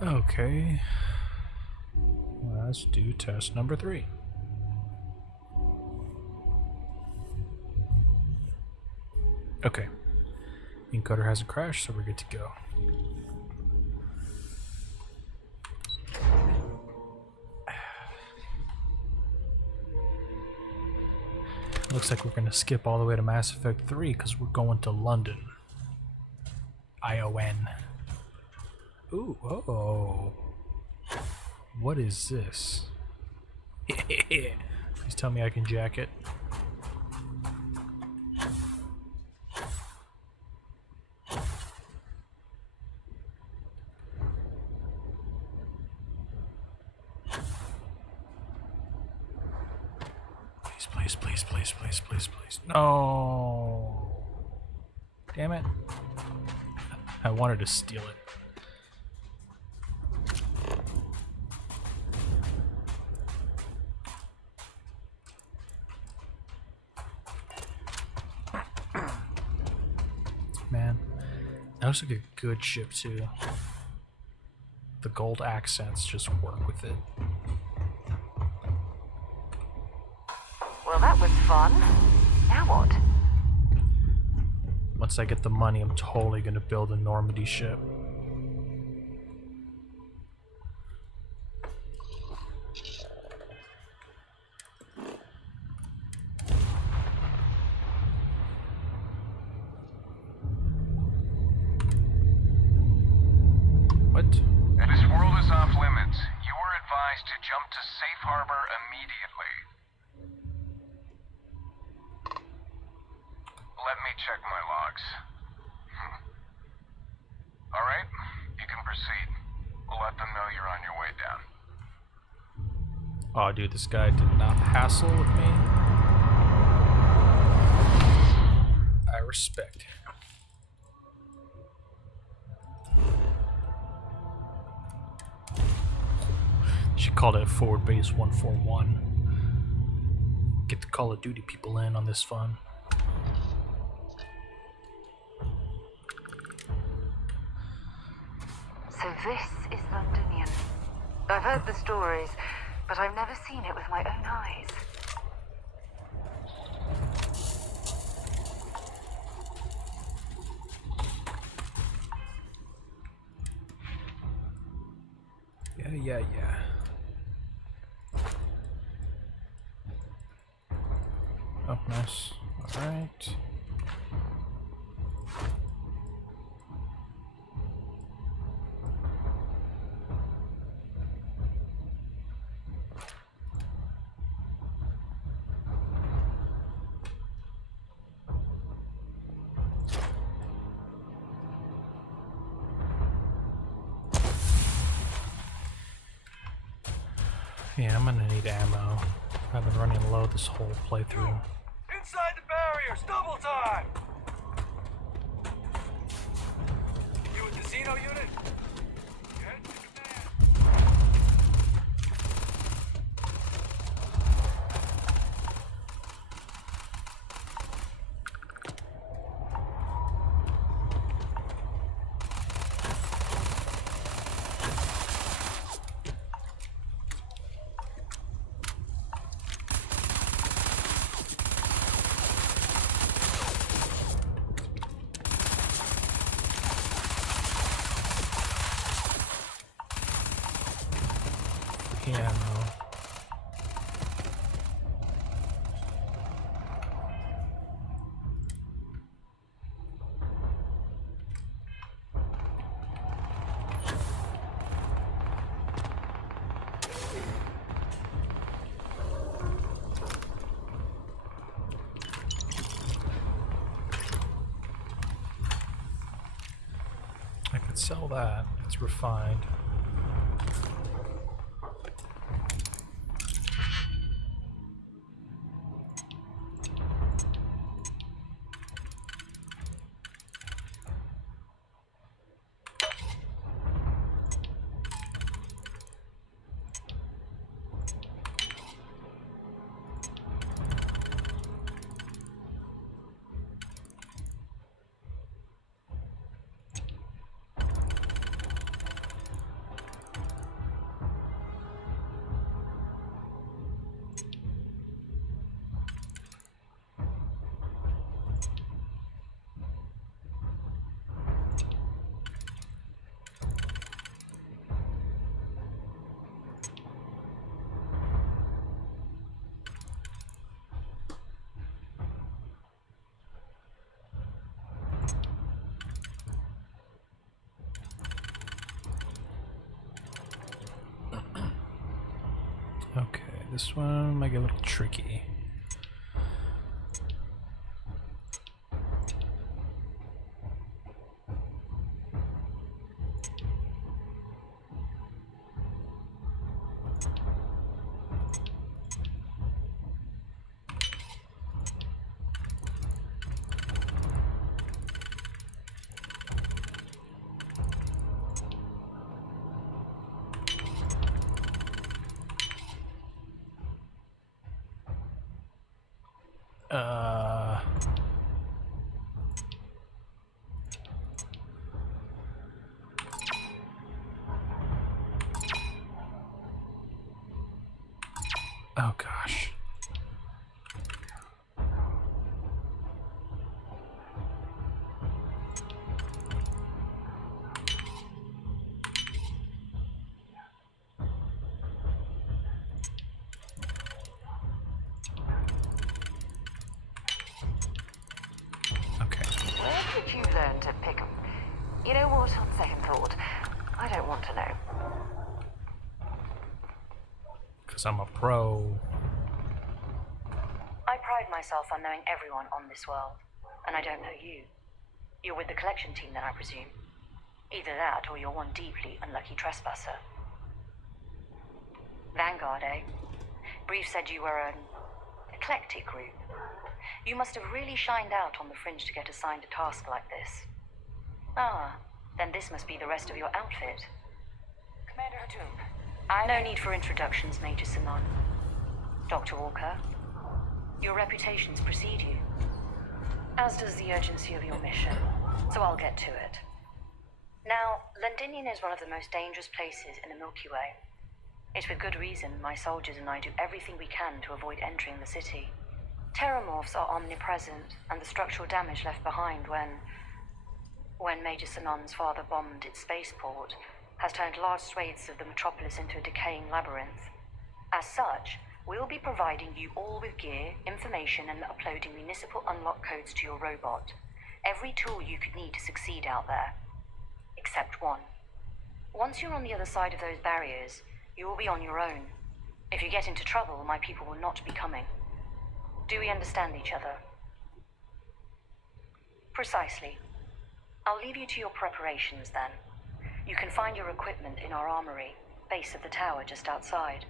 Okay. Let's do test number 3. Okay. Encoder hasn't crashed, so we're good to go. Looks like we're going to skip all the way to Mass Effect 3 because we're going to London. ION. Ooh, oh. What is this? Please tell me I can jack it. Please, please, please, please, please, please. No. Damn it. I wanted to steal it. Man, that looks like a good ship too. The gold accents just work with it. Well, that was fun. Now what? Once I get the money, I'm totally gonna build a Normandy ship. What? This world is off limits. You are advised to jump to safe harbor immediately. Let me check my logs. Alright, you can proceed. We'll let them know you're on your way down. Oh, dude, this guy did not hassle with me. I respect him. She called it Forward Base 141. Get the Call of Duty people in on this fun. So this is Londonian. I've heard the stories, but I've never seen it with my own eyes. Yeah. Oh, nice. Alright. Yeah, I'm gonna need ammo. I've been running low this whole playthrough. Inside the barriers, double time! You with the Xeno unit? Head to command. Ammo. I could sell that. It's refined. this one might get a little tricky. Oh gosh. Okay. Where did you learn to pick 'em? You know what, on second thought, I don't want to know. Because I'm a pro. I pride myself on knowing everyone on this world, and I don't know you. You're with the collection team then, I presume. Either that, or you're one deeply unlucky trespasser. Vanguard, eh? Brief said you were an eclectic group. You must have really shined out on the fringe to get assigned a task like this. Ah, then this must be the rest of your outfit. Commander Hatum, No need for introductions, Major Simon. Dr. Walker, your reputations precede you, as does the urgency of your mission, so I'll get to it. Now, Londinian is one of the most dangerous places in the Milky Way. It's with good reason my soldiers and I do everything we can to avoid entering the city. Terramorphs are omnipresent, and the structural damage left behind when Major Sinan's father bombed its spaceport has turned large swathes of the metropolis into a decaying labyrinth. As such, we'll be providing you all with gear, information, and uploading municipal unlock codes to your robot. Every tool you could need to succeed out there. Except one. Once you're on the other side of those barriers, you will be on your own. If you get into trouble, my people will not be coming. Do we understand each other? Precisely. I'll leave you to your preparations then. You can find your equipment in our armory, base of the tower just outside.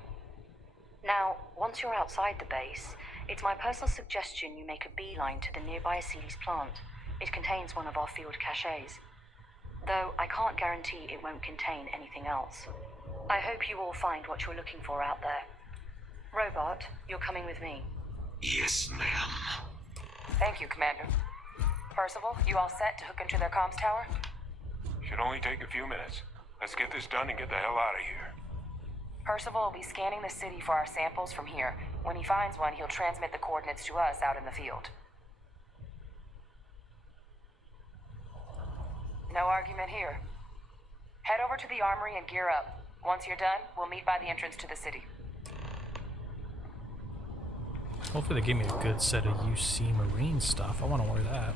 Now, once you're outside the base, it's my personal suggestion you make a beeline to the nearby Aceles plant. It contains one of our field caches. Though I can't guarantee it won't contain anything else. I hope you all find what you're looking for out there. Robot, you're coming with me. Yes, ma'am. Thank you, Commander. Percival, you all set to hook into their comms tower? Should only take a few minutes. Let's get this done and get the hell out of here. Percival will be scanning the city for our samples from here. When he finds one, he'll transmit the coordinates to us out in the field. No argument here. Head over to the armory and gear up. Once you're done, we'll meet by the entrance to the city. Hopefully they give me a good set of UC Marine stuff. I want to wear that.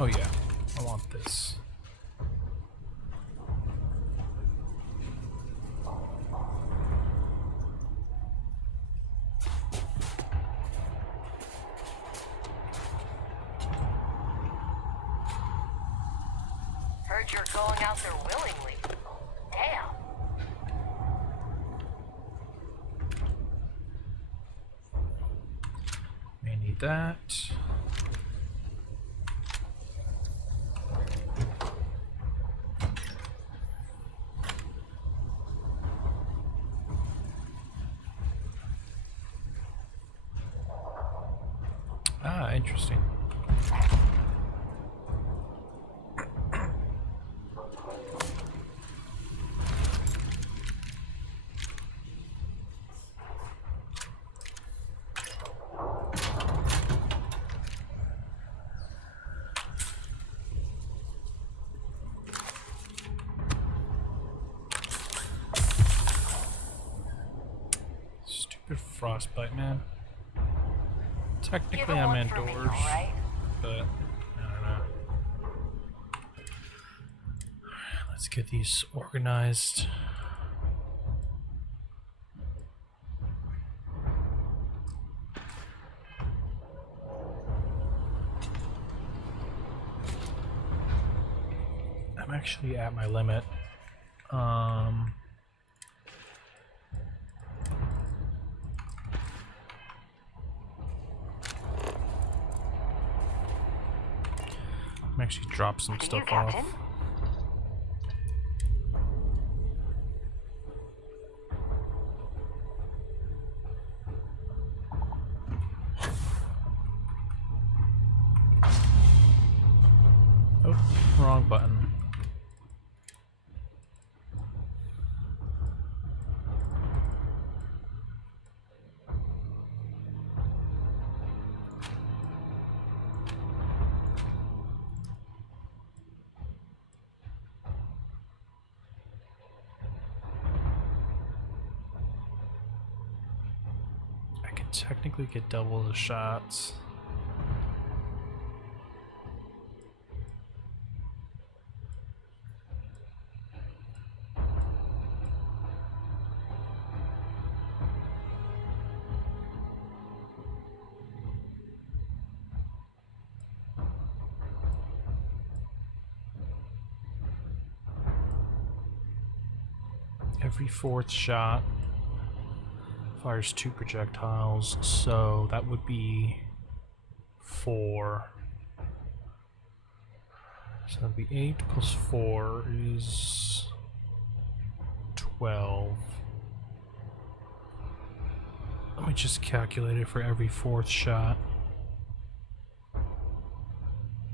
Oh yeah, I want this. Heard you're going out there willingly. Damn. May need that. Ah, interesting. Stupid frostbite, man. Technically, Give her I'm one for me, indoors, alright? but I don't know. Let's get these organized. I'm actually at my limit. I'm actually drop some To you, stuff Captain. off. Oh, wrong button. I can technically get double the shots. Every fourth shot fires 2 projectiles, so that would be 4. So that'd be 8 plus 4 is 12. Let me just calculate it for every fourth shot,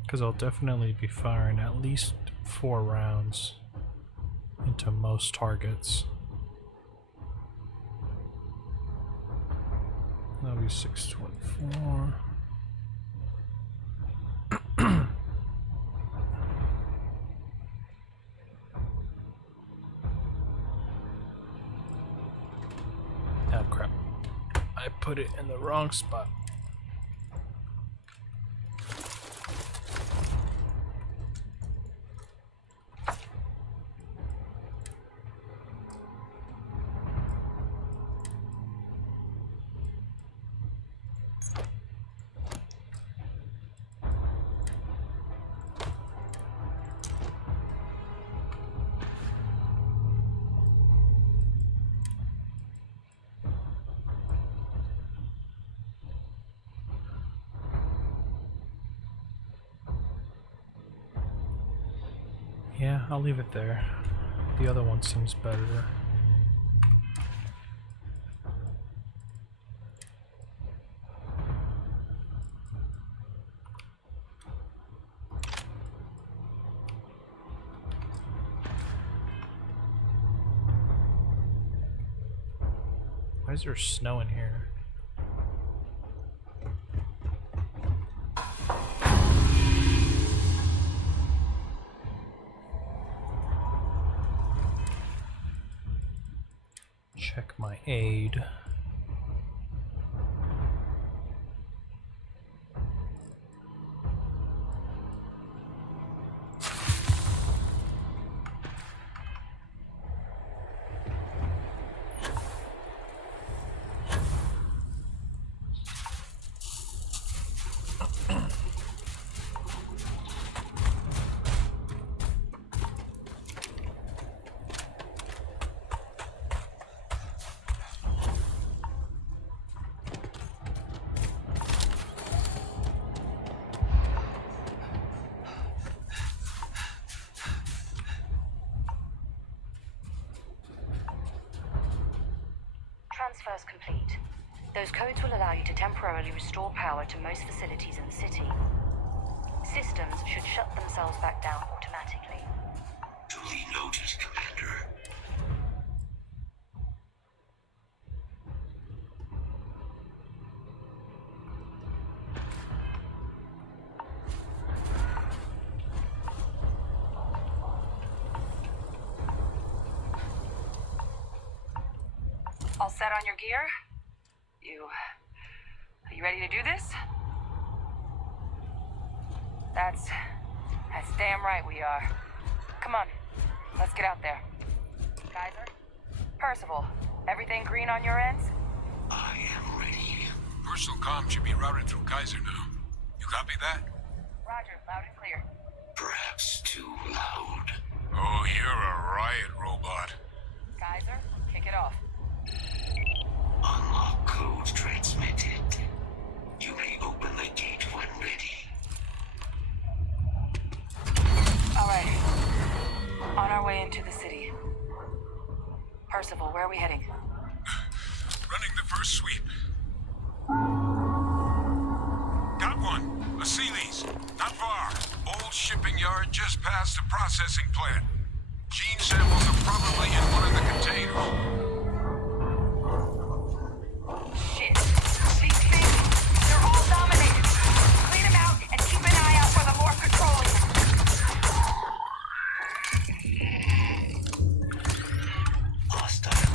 because I'll definitely be firing at least 4 rounds into most targets. That'll be 624. Ah, crap. I put it in the wrong spot. Yeah, I'll leave it there. The other one seems better. Why is there snow in here? Check my aid. Transfers complete. Those codes will allow you to temporarily restore power to most facilities in the city. Systems should shut themselves back down automatically. Duly noted, Commander. All set on your gear? You You ready to do this? That's damn right we are. Come on, let's get out there. Kaiser? Percival, everything green on your ends? I am ready. Personal comm should be routed through Kaiser now. You copy that? Roger, loud and clear. Perhaps too loud. Oh, you're a riot robot. Kaiser, kick it off. Unlock code transmitted. You may open the gate when ready. Alright. On our way into the city. Percival, where are we heading? Running the first sweep. Got one. A Sealy's. Not far. Old shipping yard just past the processing plant. Gene samples are probably in one of the containers. Shit. These things, they're all dominated. Clean them out and keep an eye out for the more controlling them. Hostile.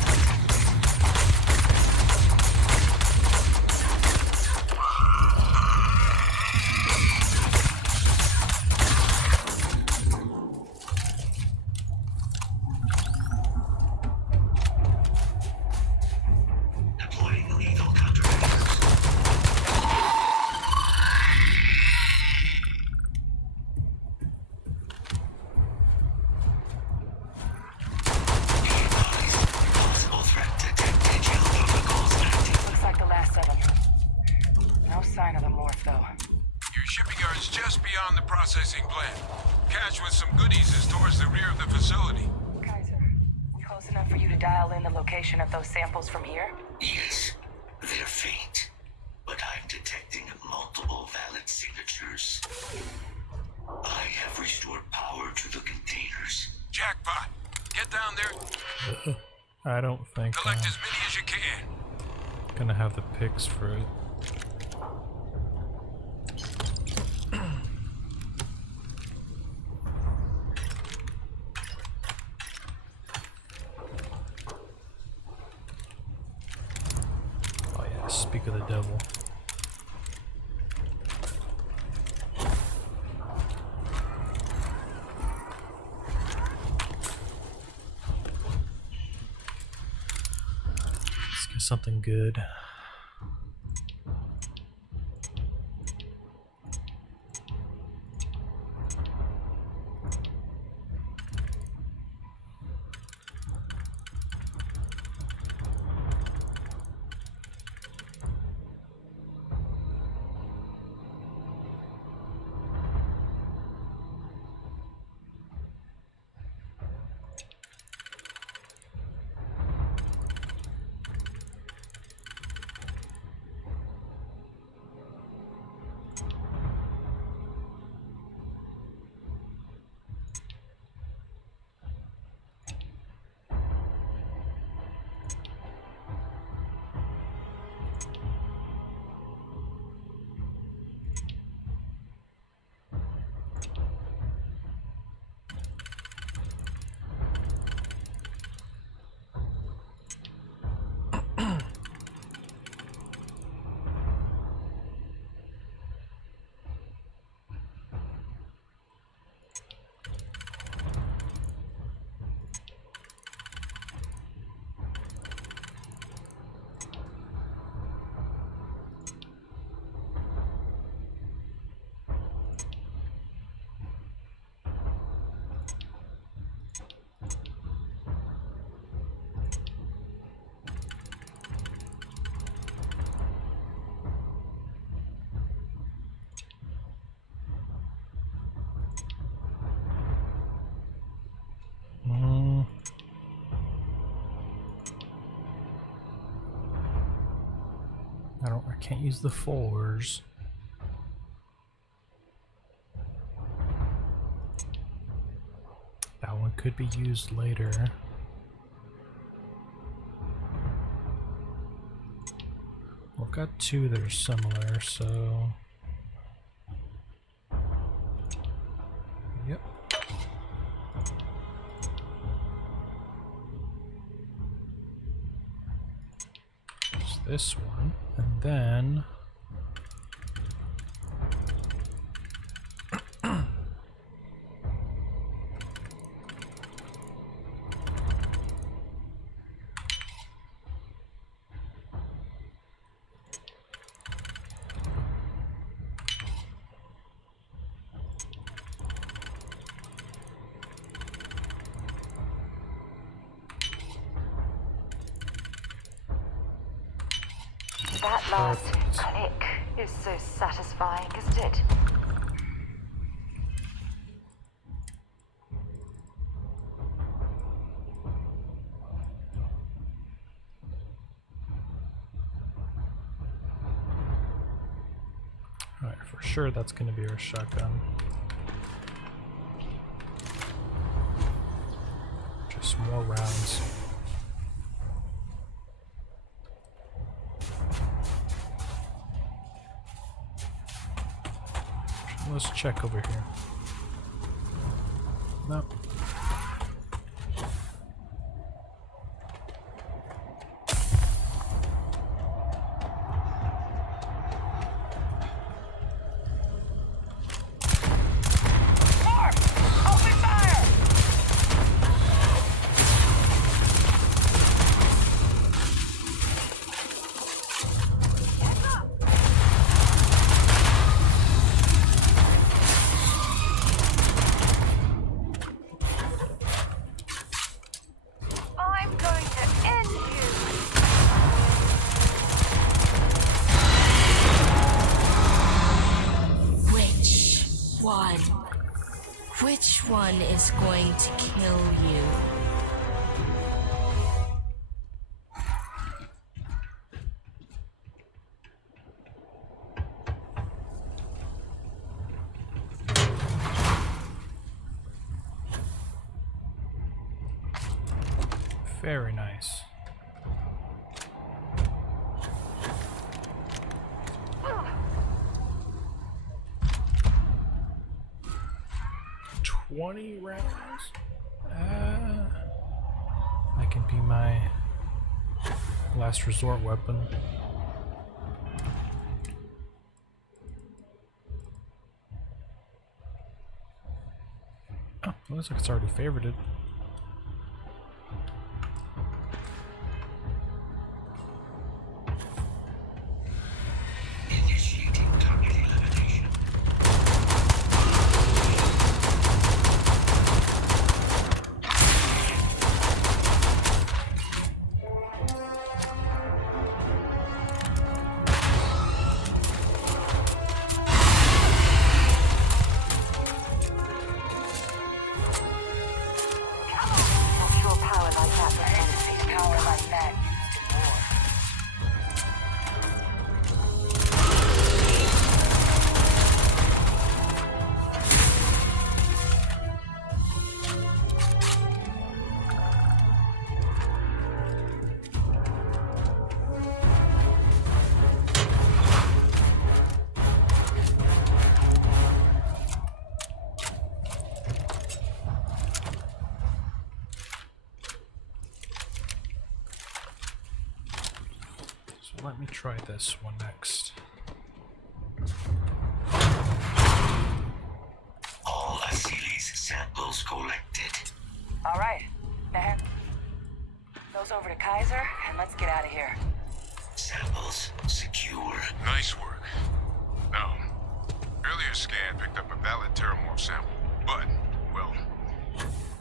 Deploying lethal countermeasures. Be advised. Possible threat detected. Geoprotocols active. Looks like the last of them. No sign of the morph, though. Your shipping yard's just beyond the processing plant. Cache with some goodies is towards the rear of the facility. Kaiser, close enough for you to dial in the location of those samples from here? Yes, they're faint, but I'm detecting multiple valid signatures. I have restored power to the containers. Jackpot. Get down there, I don't think collect I'm as many as you can. gonna have the pics for it. Oh yeah, speak of the devil. Let's get something good. I can't use the fours. That one could be used later. We've got two that are similar, so... Yep. There's this one, and then... That Perfect. click is so satisfying, isn't it? Alright, for sure that's going to be our shotgun. Just more rounds. Let's check over here. No. I'm going to end you! Which one is going to kill you? Very nice. $20 rounds? That can be my last resort weapon. Oh, looks like it's already favorited. Initiating target elimination. Not sure power like that was meant to be. Power like that used in war. So let me try this one next. All Achilles samples collected. All right, now those over to Kaiser, and let's get out of here. Samples secure. Nice work. Now, earlier scan picked up a valid terramorph sample, but, well,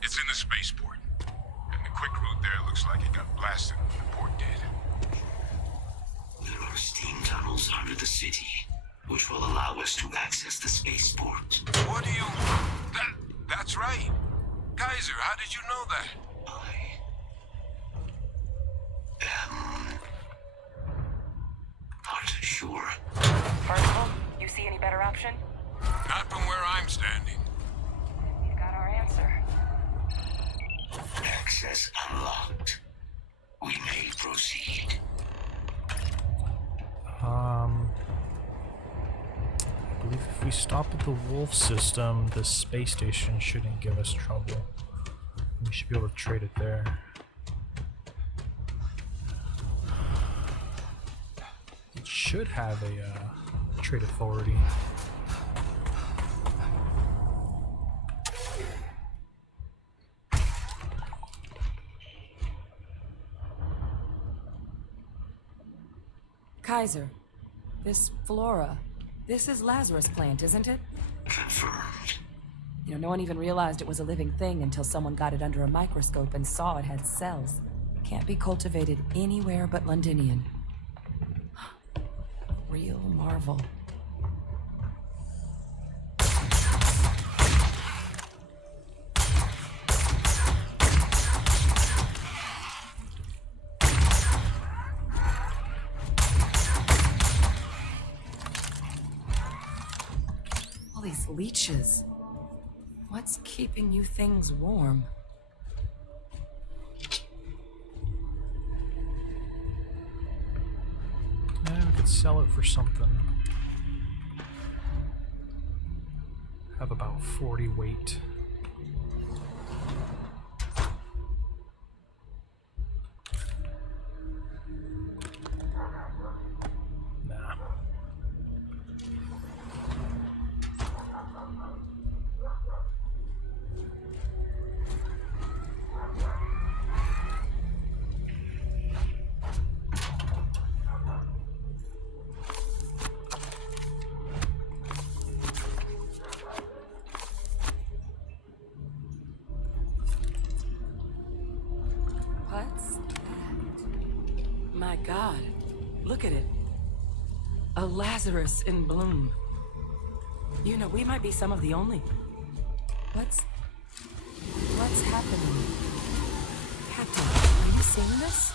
it's in the spaceport. And the quick route there looks like it got blasted when the port did. There are steam tunnels under the city, which will allow us to access the spaceport. What do you... That's right. Kaiser, how did you know that? I am not sure. Percival, you see any better option? Not from where I'm standing. We've got our answer. Access unlocked. We may proceed. I believe if we stop at the Wolf system, the space station shouldn't give us trouble. We should be able to trade it there. It should have a trade authority. Kaiser, this flora, this is Lazarus plant, isn't it? Confirmed. You know, no one even realized it was a living thing until someone got it under a microscope and saw it had cells. Can't be cultivated anywhere but Londinian. real marvel. All these leeches. What's keeping you things warm? Yeah, we could sell it for something. Have about 40 weight. Nah. What's that? My God, look at it. A Lazarus in bloom. You know, we might be some of the only. What's happening? Captain, are you seeing this?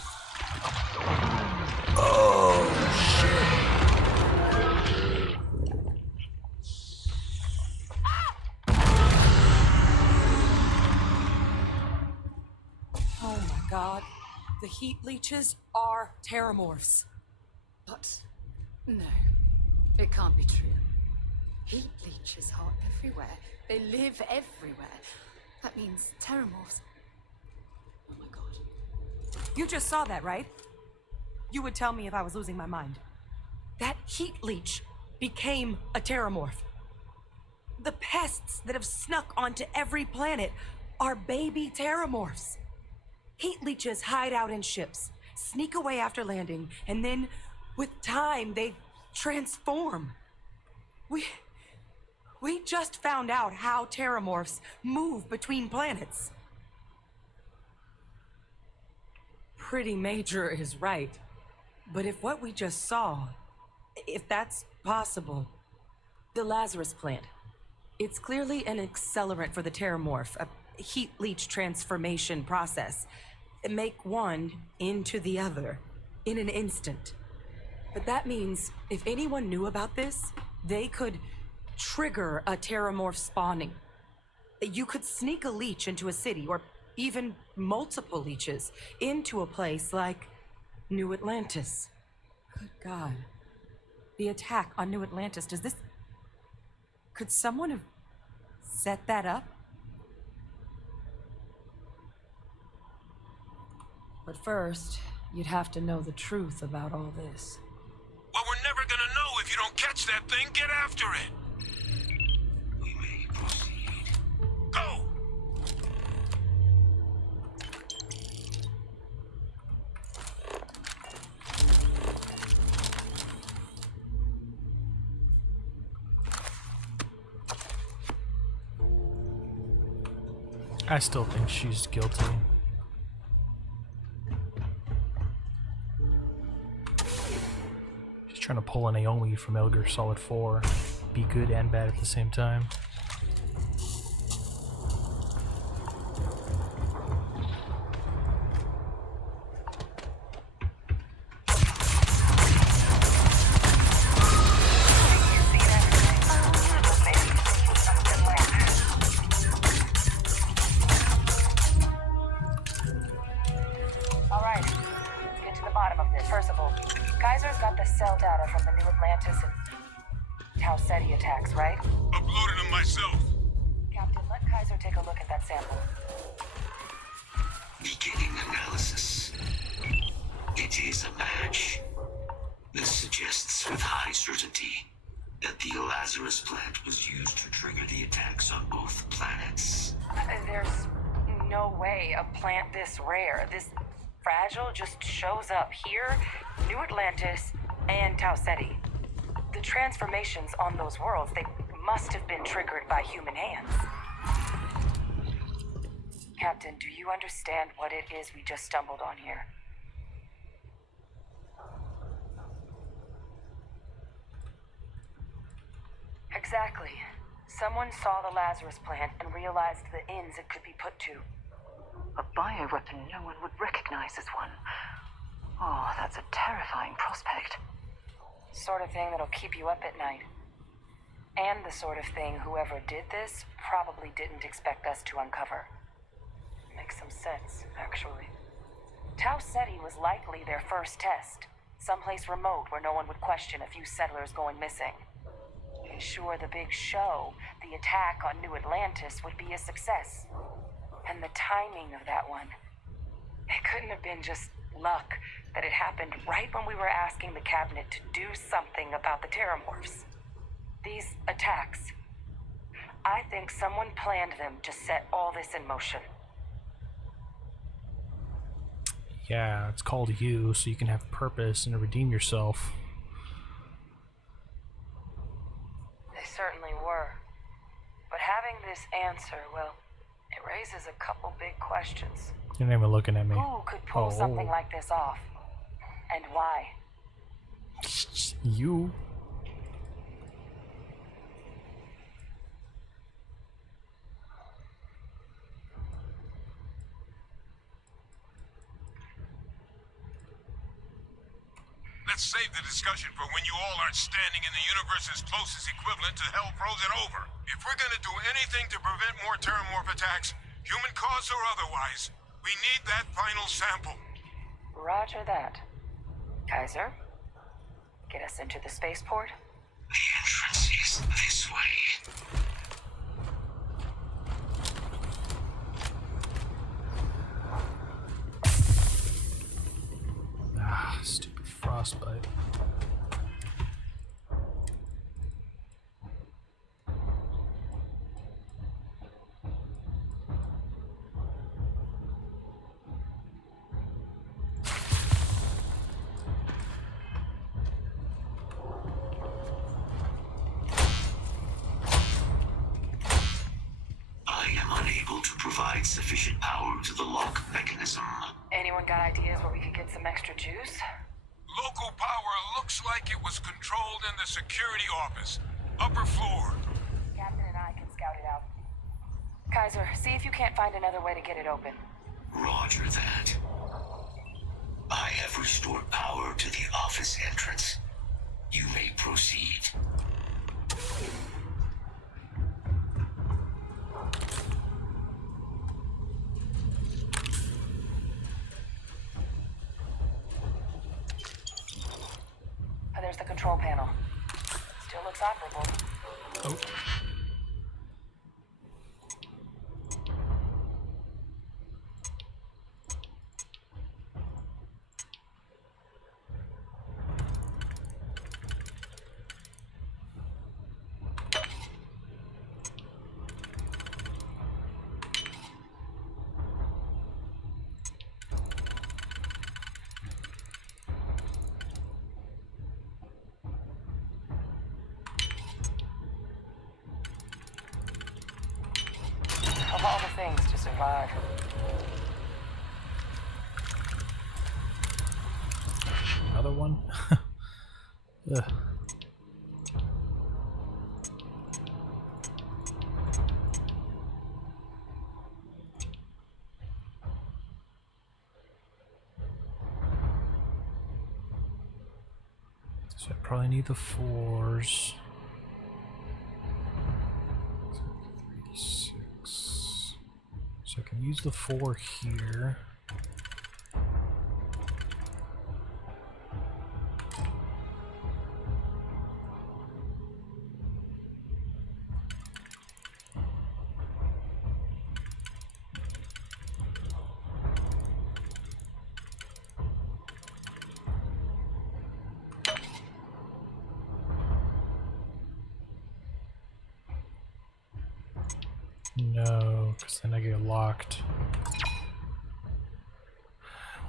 Oh my God, the heat leeches are terramorphs. What? No, it can't be true. Heat leeches are everywhere. They live everywhere. That means terramorphs. Oh my God. You just saw that, right? You would tell me if I was losing my mind. That heat leech became a terramorph. The pests that have snuck onto every planet are baby terramorphs. Heat leeches hide out in ships, sneak away after landing, and then, with time, they transform. We just found out how terramorphs move between planets. Pretty Major is right. But if what we just saw, if that's possible, the Lazarus plant, it's clearly an accelerant for the terramorph, a heat leech transformation process. Make one into the other in an instant. But that means if anyone knew about this, they could trigger a terramorph spawning. You could sneak a leech into a city, or even multiple leeches, into a place like New Atlantis. Good God. The attack on New Atlantis, could someone have set that up? But first, you'd have to know the truth about all this. Well, we're never gonna know if you don't catch that thing. Get after it. We may proceed. Go! I still think she's guilty. She's trying to pull a Naomi from Metal Gear Solid 4. Be good and bad at the same time. All right, let's get to the bottom of this. First of all, Kaiser's got the cell data from the New Atlantis and Tau Ceti attacks, right? Uploaded them myself. Captain, let Kaiser take a look at that sample. Beginning analysis. It is a match. This suggests with high certainty that the Lazarus plant was used to trigger the attacks on both planets. There's no way a plant this rare, this fragile, just shows up here, New Atlantis, and Tau Ceti. The transformations on those worlds, they must have been triggered by human hands. Captain, do you understand what it is we just stumbled on here? Exactly. Someone saw the Lazarus plant and realized the ends it could be put to. A bioweapon no one would recognize as one. Oh, that's a terrifying prospect. Sort of thing that'll keep you up at night. And the sort of thing whoever did this probably didn't expect us to uncover. Makes some sense, actually. Tau Ceti was likely their first test. Someplace remote where no one would question a few settlers going missing. Ensure the big show, the attack on New Atlantis, would be a success. And the timing of that one. It couldn't have been just luck that it happened right when we were asking the cabinet to do something about the terramorphs. These attacks. I think someone planned them to set all this in motion. Yeah, it's called you, so you can have purpose and redeem yourself. They certainly were. But having this answer, well, it raises a couple big questions. You're not even looking at me. Who could pull something like this off? And why? You. Let's save the discussion for when you all aren't standing in the universe's closest equivalent to hell frozen over. If we're gonna do anything to prevent more terramorph attacks, human cause or otherwise, we need that final sample. Roger that. Kaiser, get us into the spaceport? The entrance is this way. Ah, stupid frostbite. I am unable to provide sufficient power to the lock mechanism. Anyone got ideas where we could get some extra juice? Local power looks like it was controlled in the security office. Upper floor. Captain and I can scout it out. Kaiser, see if you can't find another way to get it open. Roger that. I have restored power to the office entrance. You may proceed. There's the control panel. Still looks operable. Oh. Of all the things to survive. Another one? Ugh. So I probably need the 4s. 3, 6. So I can use the 4 here. No, because then I get locked.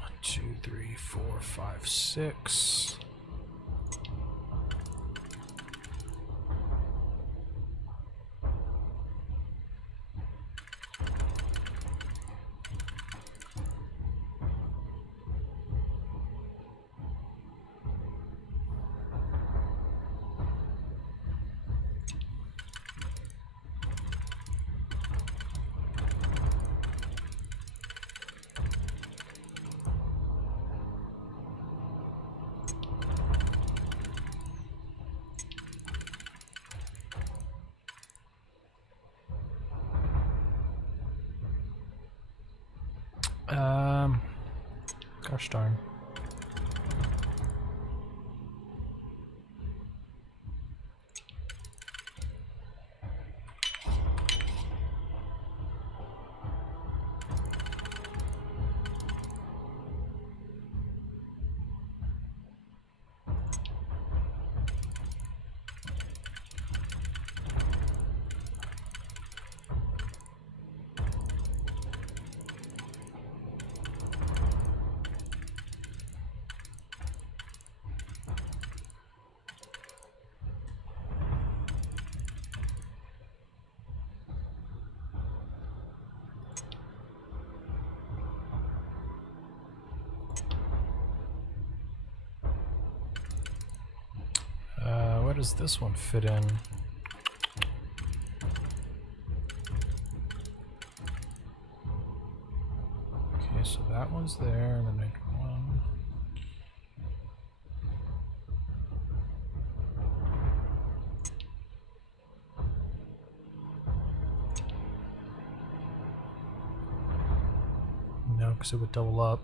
1, 2, 3, 4, 5, 6. Gosh darn. Where does this one fit in? Okay, so that one's there, and the next one. No, because it would double up.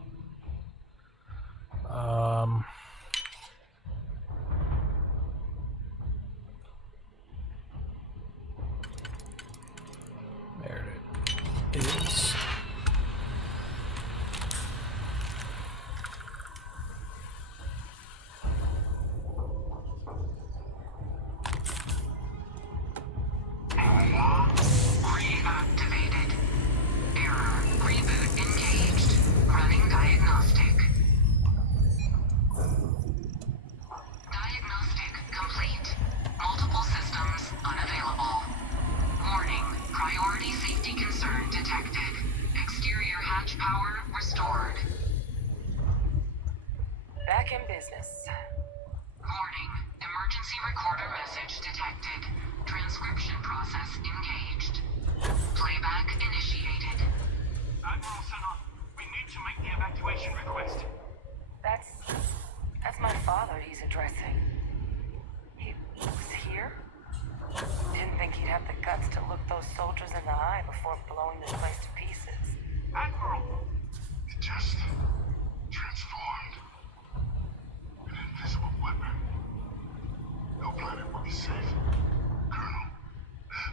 There it is. Reactivated. Error. Reboot engaged. Running diagnostic. Diagnostic complete. Multiple systems unavailable. Warning. Priority safety concern detected. Exterior hatch power restored. Back in business. Warning. Emergency recorder message detected. Transcription process engaged. Playback initiated. Admiral Sanon, we need to make the evacuation request. That's my father he's addressing. He was here? Didn't think he'd have the guts to look those soldiers in the eye before blowing this place to pieces. Admiral! It just transformed. An invisible weapon. No planet will be safe. Colonel,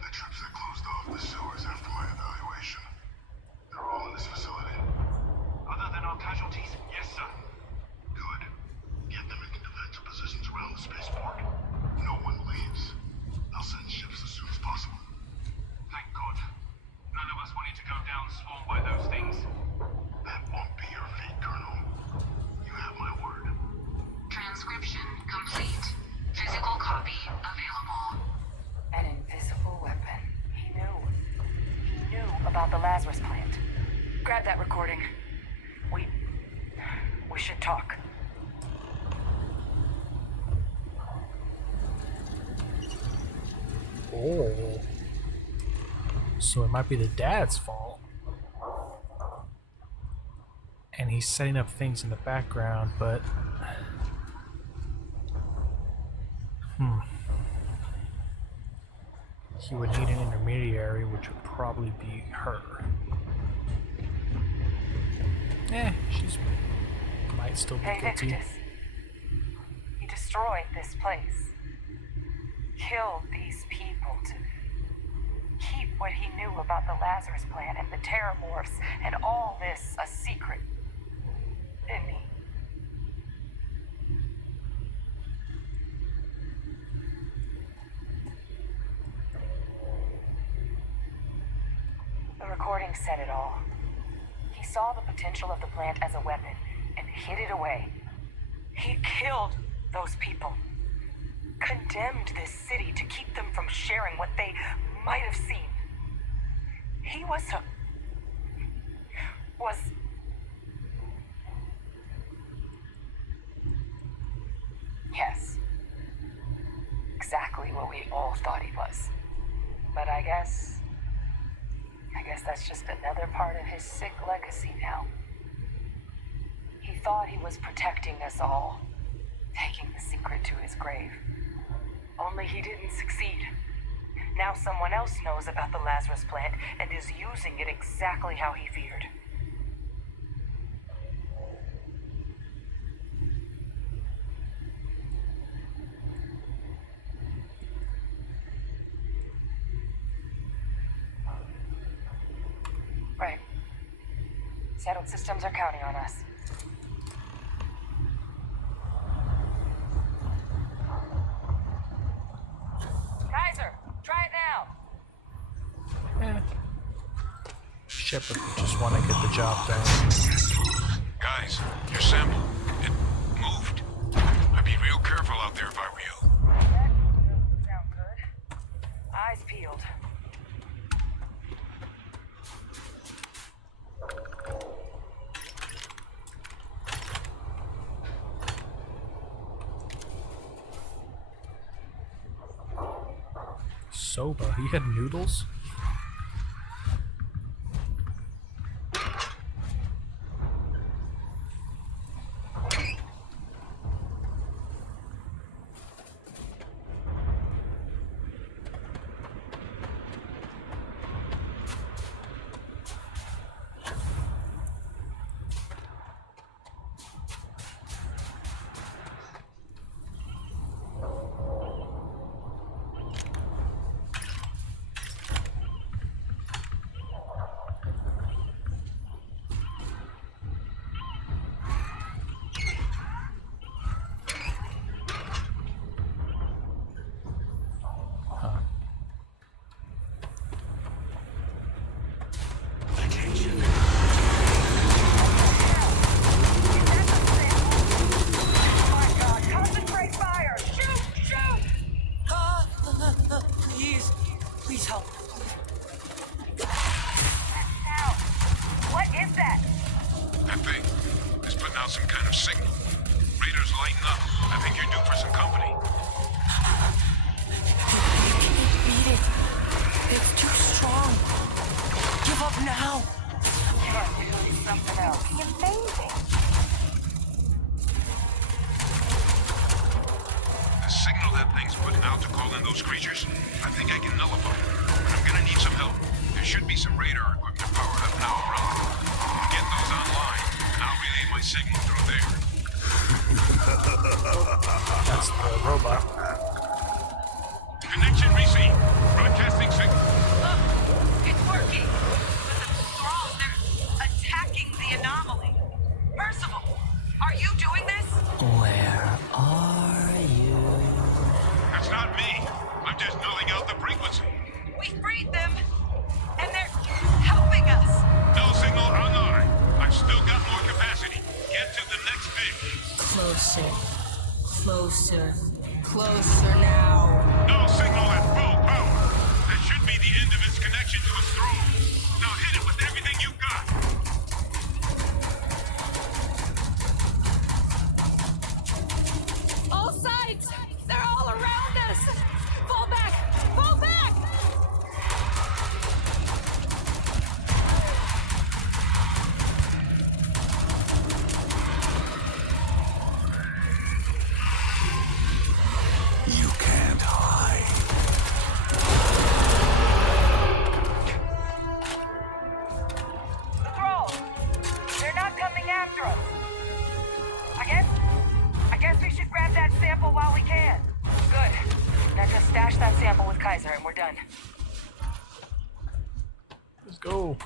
the troops that closed off the sewers after my evaluation, they're all in this facility. Other than our casualties, yes, sir. Good. Get them into defensive positions around the spaceport. No one leaves. I'll send ships as soon as possible. Thank God. None of us wanted to go down swarmed by those things. That won't be your fate, Colonel. You have my word. Transcription complete. Physical copy available. An invisible weapon. He knew about the Lazarus plant. Grab that recording. We should talk. Oh. So it might be the dad's fault. And he's setting up things in the background, but... He would need an intermediary, which would probably be her. She's... might still be Hey, guilty. Victus. He destroyed this place. Killed these people to keep what he knew about the Lazarus plant and the Terramorphs and all this a secret. Didn't he? The recording said it all. He saw the potential of the plant as a weapon and hid it away. He killed those people. Condemned this city to keep them from sharing what they might have seen. He was yes, exactly what we all thought he was. But I guess that's just another part of his sick legacy now. He thought he was protecting us all, taking the secret to his grave. Only he didn't succeed. Now someone else knows about the Lazarus plant and is using it exactly how he feared. Settled systems are counting on us. Kaiser, try it now. Shepard would just want to get the job done. Guys, your sample, it moved. I'd be real careful out there if I were you. That doesn't sound good. Eyes peeled. Soba, he had noodles? Please help. Now, what is that? That thing is putting out some kind of signal. Raiders lighten up. I think you're due for some company. Beat it. It's too strong. Give up now. Can't do something else. Amazing. The signal that thing's putting out to call in those creatures, I think I can nullify it. But I'm gonna need some help. There should be some radar equipment powered up now around. Get those online, and I'll relay my signal through there. That's the robot. Connection received. Broadcasting signal. Look, it's working. But the thralls, they're attacking the anomaly. Percival, are you doing this? Where are you? That's not me. I'm just nulling out the frequency. We freed them, and they're helping us. No signal online. I've still got more capacity. Get to the next fish. Closer. Closer. Closer now. No signal at full power. That should be the end of its connection to its throne. Now hit it with everything you've got. All sides! They're all around us! Fall back! Fall back! You can't hide. The thralls, they're not coming after us. I guess we should grab that sample while we can. Good. Now just stash that sample with Kaiser and we're done. Let's go.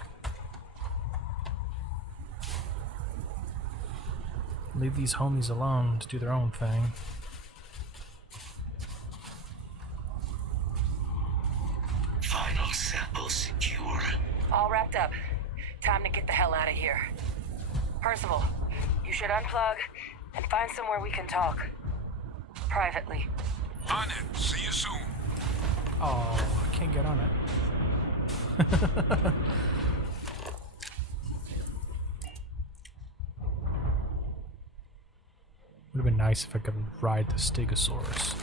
Leave these homies alone to do their own thing. Final sample secure. All wrapped up. Time to get the hell out of here. Percival, you should unplug and find somewhere we can talk. Privately. On it. See you soon. Oh, I can't get on it. Would have been nice if I could ride the Stegosaurus.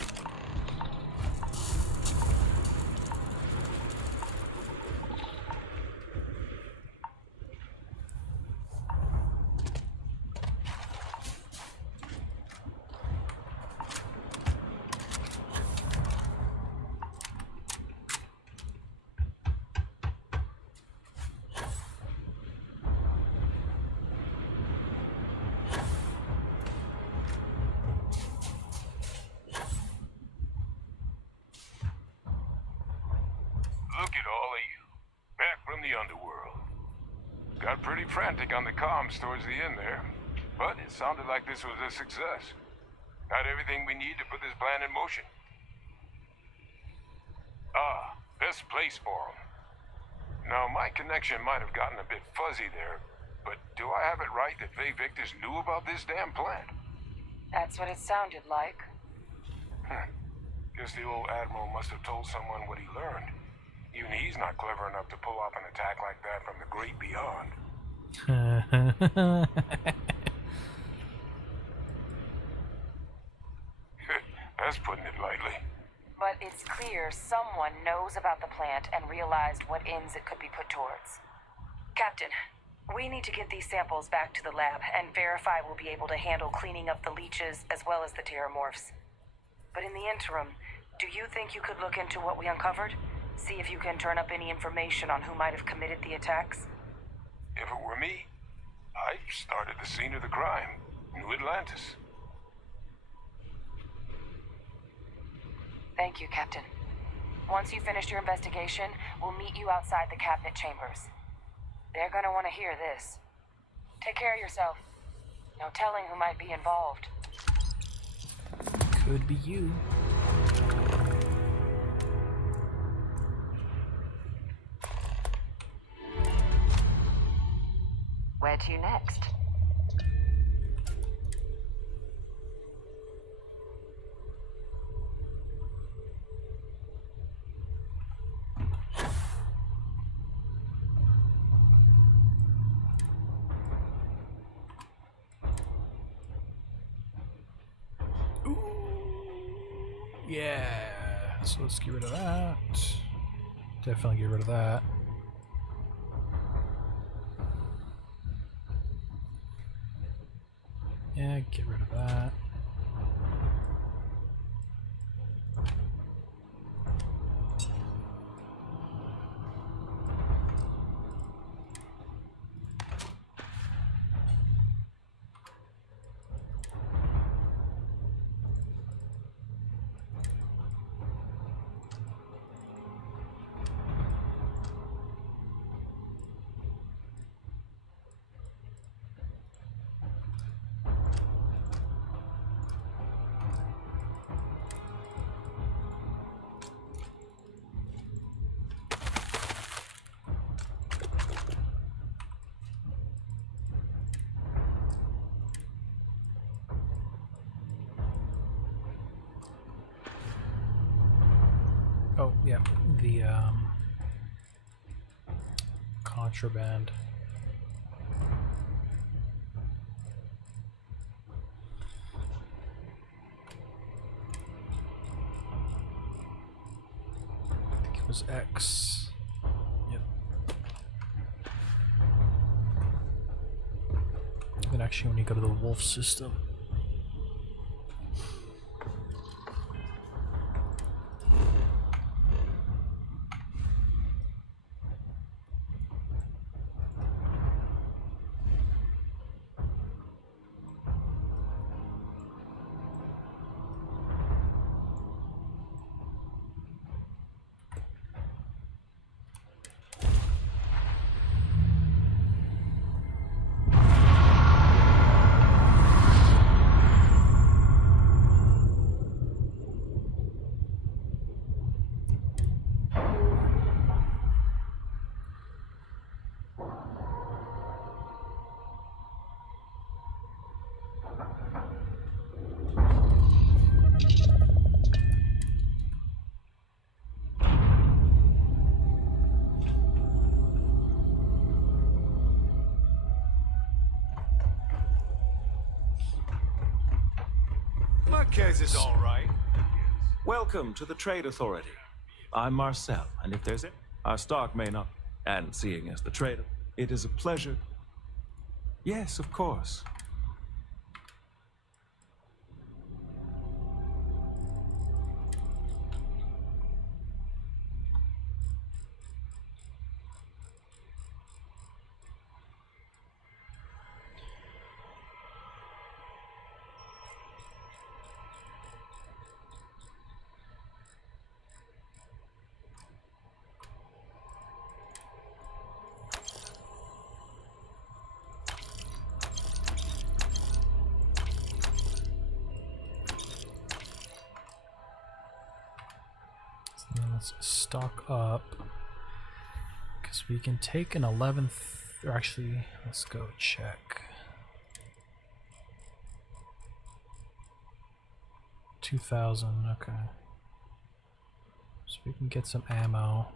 Look at all of you. Back from the underworld. Got pretty frantic on the comms towards the end there. But it sounded like this was a success. Got everything we need to put this plan in motion. Ah, best place for them. Now, my connection might have gotten a bit fuzzy there, but do I have it right that Faye Victus knew about this damn plan? That's what it sounded like. Guess the old Admiral must have told someone what he learned. Even he's not clever enough to pull off an attack like that from the great beyond. That's putting it lightly. But it's clear someone knows about the plant and realized what ends it could be put towards. Captain, we need to get these samples back to the lab and verify we'll be able to handle cleaning up the leeches as well as the terramorphs. But in the interim, do you think you could look into what we uncovered? See if you can turn up any information on who might have committed the attacks? If it were me, I'd start at the scene of the crime, New Atlantis. Thank you, Captain. Once you've finished your investigation, we'll meet you outside the cabinet chambers. They're gonna want to hear this. Take care of yourself. No telling who might be involved. Could be you. Where to next? Yeah, so let's get rid of that. Definitely get rid of that. Yeah, get rid of that. Oh, yeah, the contraband. I think it was X. Yep. Then actually when you go to the wolf system. My case is all right. Welcome to the Trade Authority. I'm Marcel, and if there's our stock may not. And seeing as the trader, it is a pleasure. Yes, of course. let's stock up. Because we can take an 11th, or actually, let's go check. 2,000, okay. So we can get some ammo.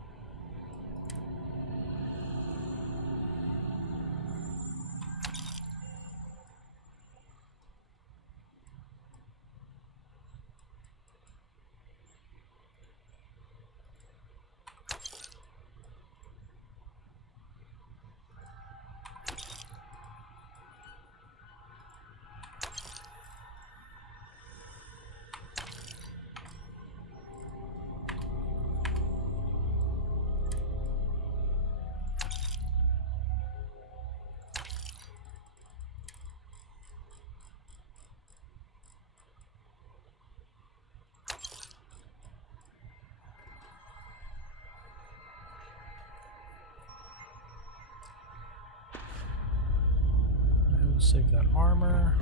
We'll save that armor.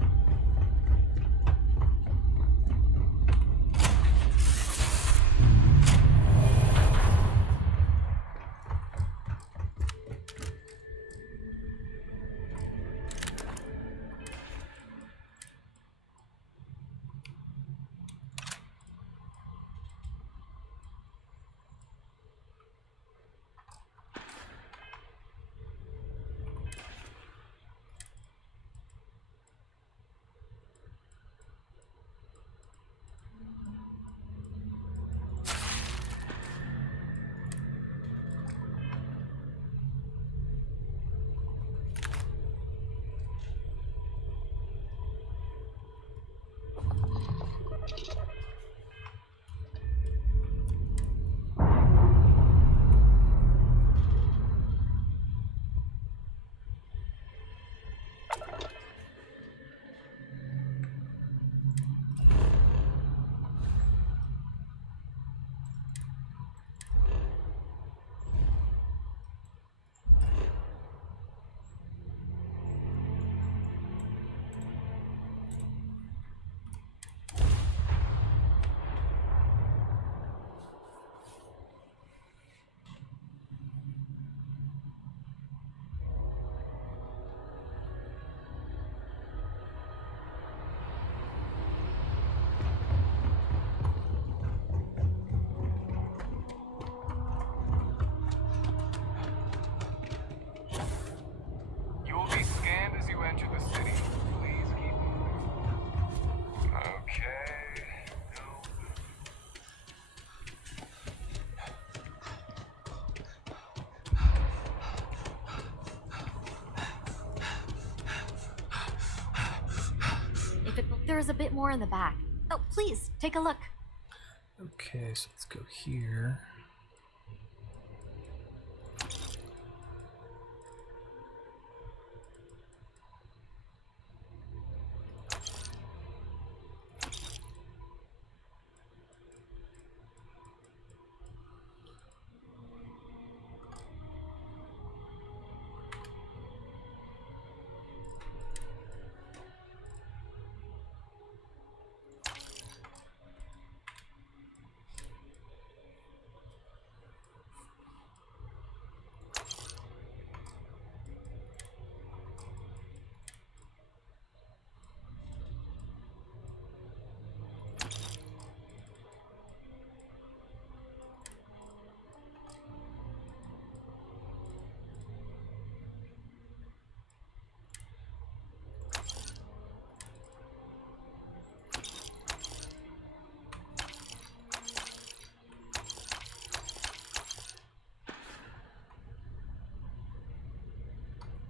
There's a bit more in the back. Oh, please, take a look. Okay, so let's go here.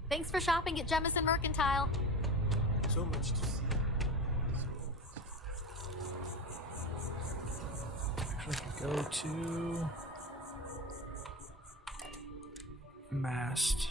Thanks for shopping at Jemison Mercantile. So much to see. Actually, I can go to mast.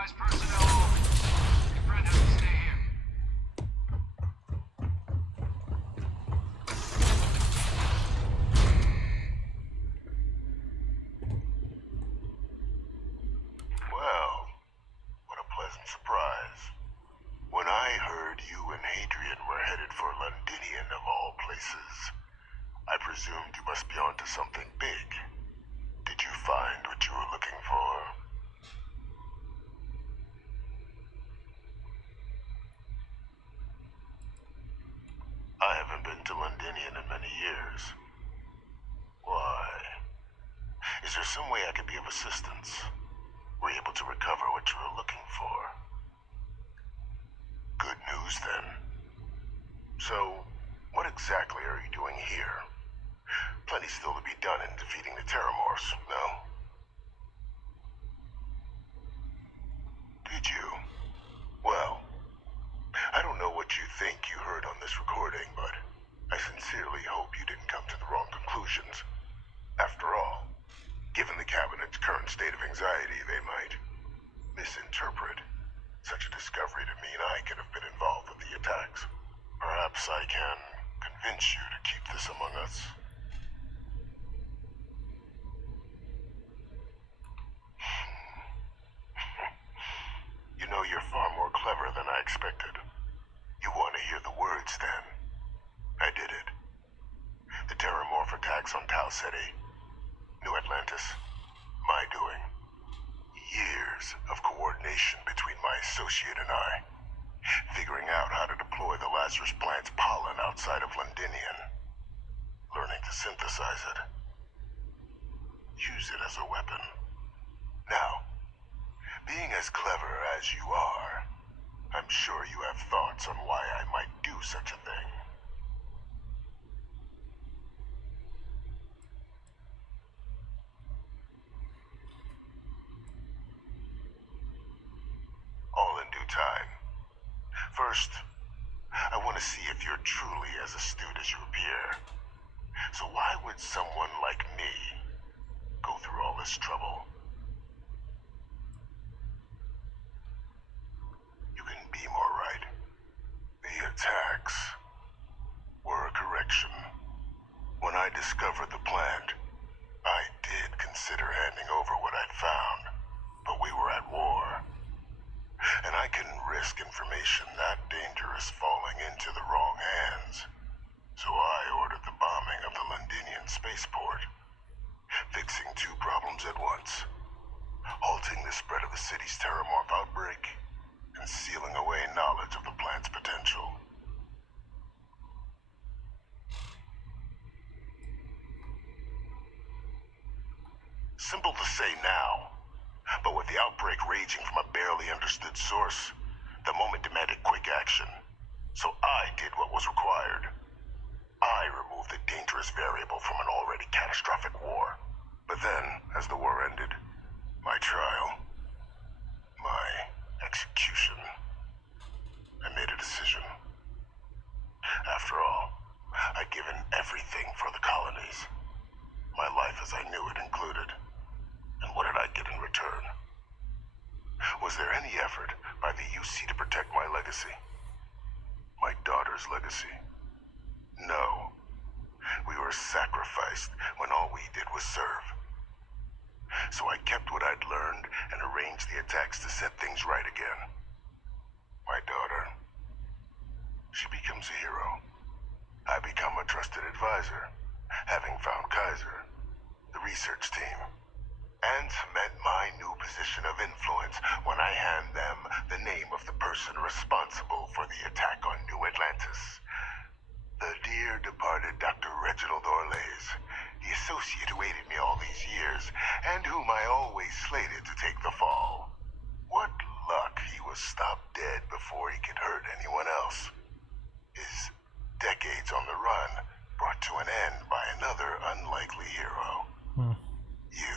Authorized personnel only. Your friend has to stay here. Well, what a pleasant surprise. When I heard you and Hadrian were headed for Londinian of all places, I presumed you must be onto something big. Did you find what you were looking for? I haven't been to Londinian in many years. Why? Is there some way I could be of assistance? Were you able to recover what you were looking for? Good news, then. So, what exactly are you doing here? Plenty still to be done in defeating the Terramorphs, no? Did you? Well, I don't know what you think you heard on this recording, but I sincerely hope you didn't come to the wrong conclusions. After all, given the Cabinet's current state of anxiety, they might misinterpret such a discovery to mean I could have been involved with the attacks. Perhaps I can convince you to keep this among us. You know, you're far more clever than I expected. You want to hear the words, then? I did it. The Terramorph attacks on Tau Ceti, New Atlantis, my doing. Years of coordination between my associate and I, figuring out how to deploy the Lazarus plant's pollen outside of Londinian, learning to synthesize it, use it as a weapon. Now, being as clever as you are, I'm sure you have thoughts on why I might do such a thing. All in due time. First, I want to see if you're truly as astute as you appear. So why would someone like me go through all this trouble? You can be more right. The attacks were a correction. When I discovered the plant, I did consider handing over what I'd found, but we were at war. And I couldn't risk information that dangerous falling into the wrong hands. So I ordered the bombing of the Londinian spaceport, fixing two problems at once: halting the spread of the city's Terramorph outbreak, and sealing away knowledge of the plant's potential. Simple to say now, but with the outbreak raging from a barely understood source, the moment demanded quick action. So I did what was required. I removed the dangerous variable from an already catastrophic war. But then, as the war ended, my trial, my execution, I made a decision. After all, I'd given everything for the colonies. My life as I knew it included. And what did I get in return? Was there any effort by the UC to protect my legacy? My daughter's legacy? No. We were sacrificed when all we did was serve. So I kept what I'd learned and arranged the attacks to set things right again. My daughter, she becomes a hero. I become a trusted advisor, having found Kaiser, the research team, and cement my new position of influence when I hand them the name of the person responsible for the attack on New Atlantis. The dear departed Dr. Reginald Orlays, the associate who aided me all these years, and whom I always slated to take the fall. What luck he was stopped dead before he could hurt anyone else. His decades on the run brought to an end by another unlikely hero. You.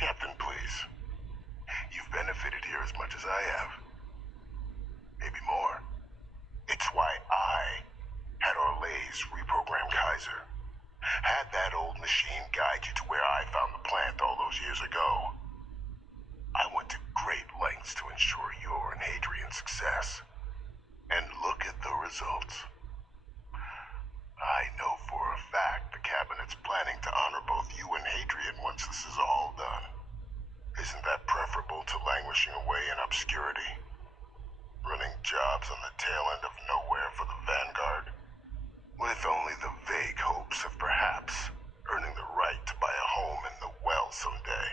Captain, please. You've benefited here as much as I have. Maybe more. It's why I had Orlays reprogram Kaiser. success. And look at the results. I know for a fact the Cabinet's planning to honor both you and Hadrian once this is all done. Isn't that preferable to languishing away in obscurity? Running jobs on the tail end of nowhere for the Vanguard? With only the vague hopes of perhaps earning the right to buy a home in the well someday.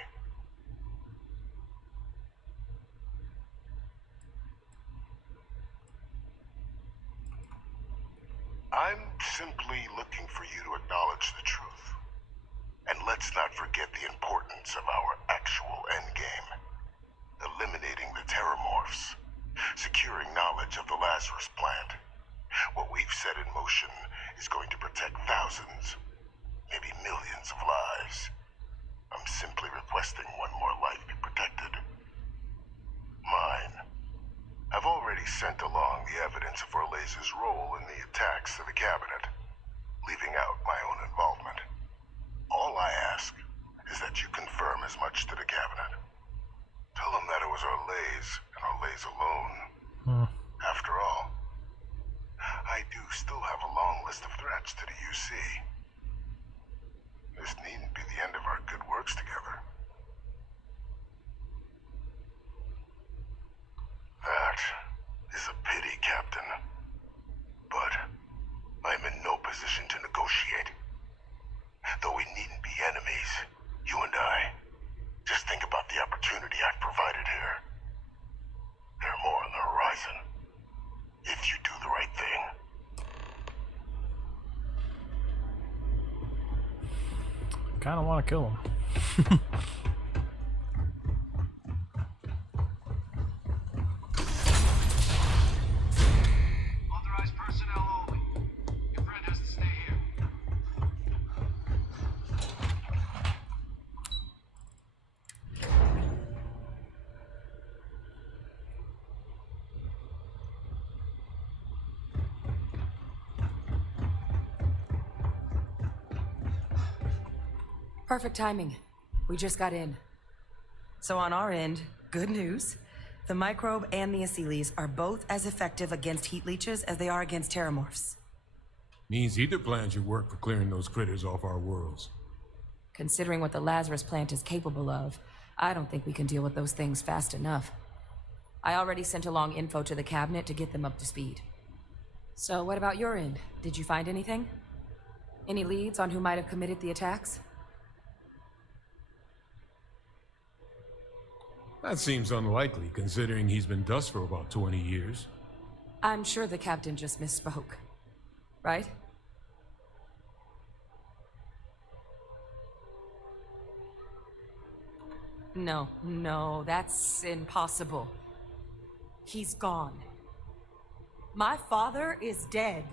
I'm simply looking for you to acknowledge the truth. And let's not forget the importance of our actual endgame. Eliminating the Terramorphs. Securing knowledge of the Lazarus plant. What we've set in motion is going to protect thousands, maybe millions of lives. I'm simply requesting one more life be protected. Mine. I've already sent along the evidence of Orleza's role in the attacks to the Cabinet, leaving out my own involvement. All I ask is that you confirm as much to the Cabinet. Tell them that it was Orlez and Orlez alone. After all, I do still have a long list of threats to the UC. This needn't be the end of our good works together. That is a pity, Captain. But I'm in no position to negotiate. Though we needn't be enemies, you and I. Just think about the opportunity I've provided here. There are more on the horizon. If you do the right thing. Kinda wanna kill him. Authorized personnel only. Your friend has to stay here. Perfect timing. We just got in. So on our end, good news. The microbe and the Aceles are both as effective against heat leeches as they are against terramorphs. Means either plan should work for clearing those critters off our worlds. Considering what the Lazarus plant is capable of, I don't think we can deal with those things fast enough. I already sent along info to the Cabinet to get them up to speed. So what about your end? Did you find anything? Any leads on who might have committed the attacks? That seems unlikely, considering he's been dust for about 20 years. I'm sure the captain just misspoke. Right? No, that's impossible. He's gone. My father is dead.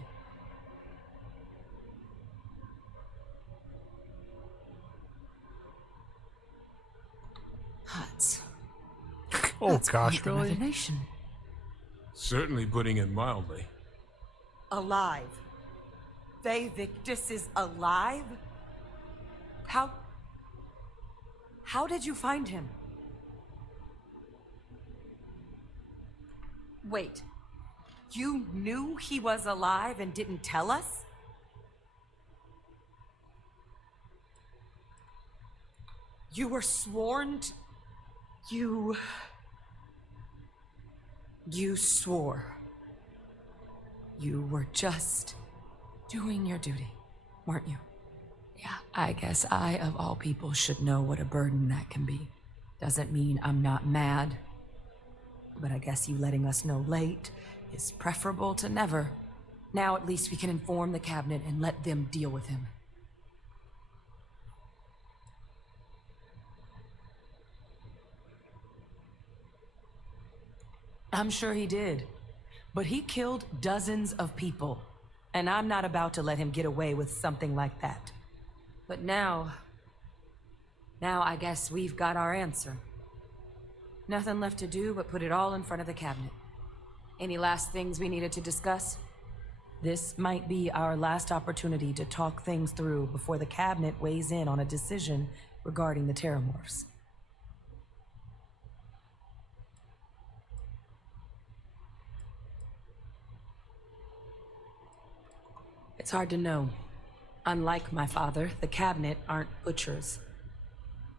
Huts. Oh That's gosh, quite the really? revelation. Certainly putting it mildly. Alive. They Victus is alive? How did you find him? Wait. You knew he was alive and didn't tell us? You were sworn to... You swore. You were just doing your duty, weren't you? Yeah, I guess I, of all people, should know what a burden that can be. Doesn't mean I'm not mad. But I guess you letting us know late is preferable to never. Now at least we can inform the Cabinet and let them deal with him. I'm sure he did. But he killed dozens of people. And I'm not about to let him get away with something like that. But now I guess we've got our answer. Nothing left to do but put it all in front of the Cabinet. Any last things we needed to discuss? This might be our last opportunity to talk things through before the Cabinet weighs in on a decision regarding the Terramorphs. It's hard to know. Unlike my father, the cabinet aren't butchers.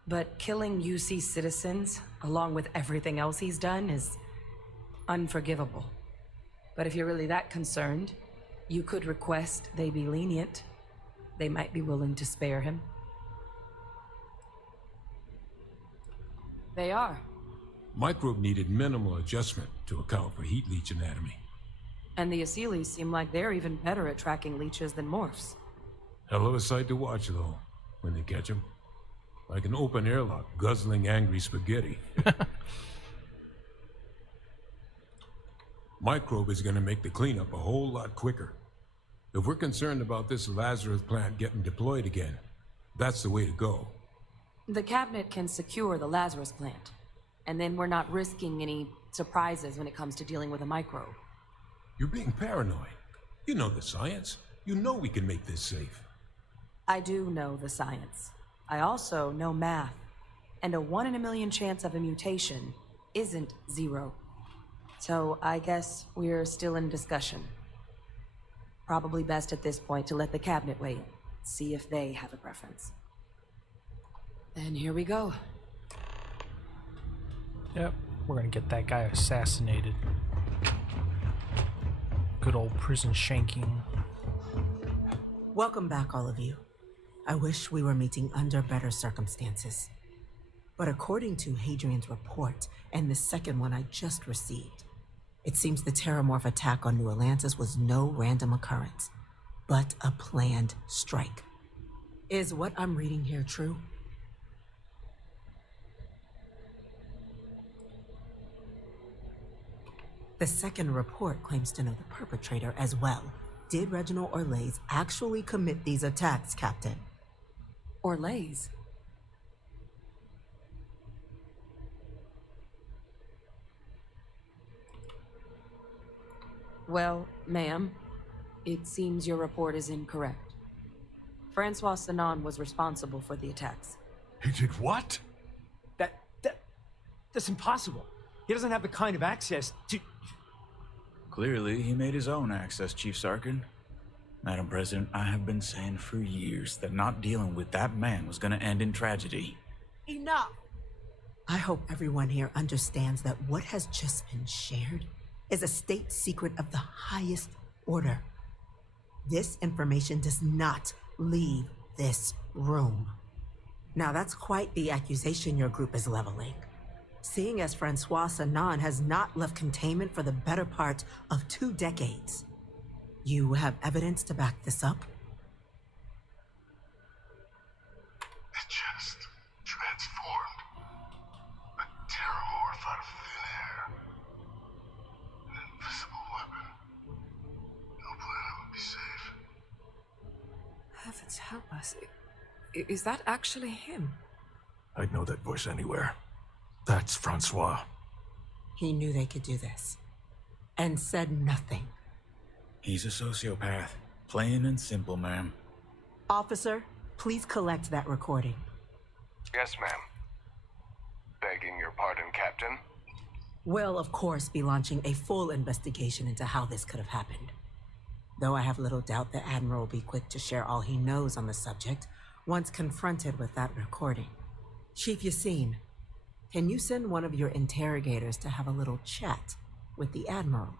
But killing UC citizens, along with everything else he's done, is unforgivable. But if you're really that concerned, you could request they be lenient. They might be willing to spare him. They are. Microbe needed minimal adjustment to account for heat leech anatomy. And the Aseles seem like they're even better at tracking leeches than morphs. Hell of a sight to watch, though, when they catch them. Like an open airlock guzzling angry spaghetti. Microbe is gonna make the cleanup a whole lot quicker. If we're concerned about this Lazarus plant getting deployed again, that's the way to go. The cabinet can secure the Lazarus plant, and then we're not risking any surprises when it comes to dealing with a microbe. You're being paranoid. You know the science. You know we can make this safe. I do know the science. I also know math, and a 1 in a million chance of a mutation isn't 0. So I guess we're still in discussion. Probably best at this point to let the cabinet weigh in, see if they have a preference. And here we go. Yep, we're gonna get that guy assassinated. Good old prison shanking. Welcome back, all of you. I wish we were meeting under better circumstances. But according to Hadrian's report, and the second one I just received, it seems the Terramorph attack on New Atlantis was no random occurrence, but a planned strike. Is what I'm reading here true? The second report claims to know the perpetrator as well. Did Reginald Orlays actually commit these attacks, Captain? Orlays? Well, ma'am, it seems your report is incorrect. Francois Sanon was responsible for the attacks. He did what? That's impossible. He doesn't have the kind of access to... Clearly, he made his own access, Chief Sarkin. Madam President, I have been saying for years that not dealing with that man was gonna end in tragedy. Enough! I hope everyone here understands that what has just been shared is a state secret of the highest order. This information does not leave this room. Now that's quite the accusation your group is leveling. Seeing as Francois Sanon has not left containment for the better part of 2 decades. You have evidence to back this up? It just transformed. A terramorph out of thin air. An invisible weapon. No planet would be safe. Heavens help us. Is that actually him? I'd know that voice anywhere. That's Francois. He knew they could do this. And said nothing. He's a sociopath. Plain and simple, ma'am. Officer, please collect that recording. Yes, ma'am. Begging your pardon, Captain. We'll, of course, be launching a full investigation into how this could have happened. Though I have little doubt the Admiral will be quick to share all he knows on the subject once confronted with that recording. Chief Yassine, can you send one of your interrogators to have a little chat with the Admiral?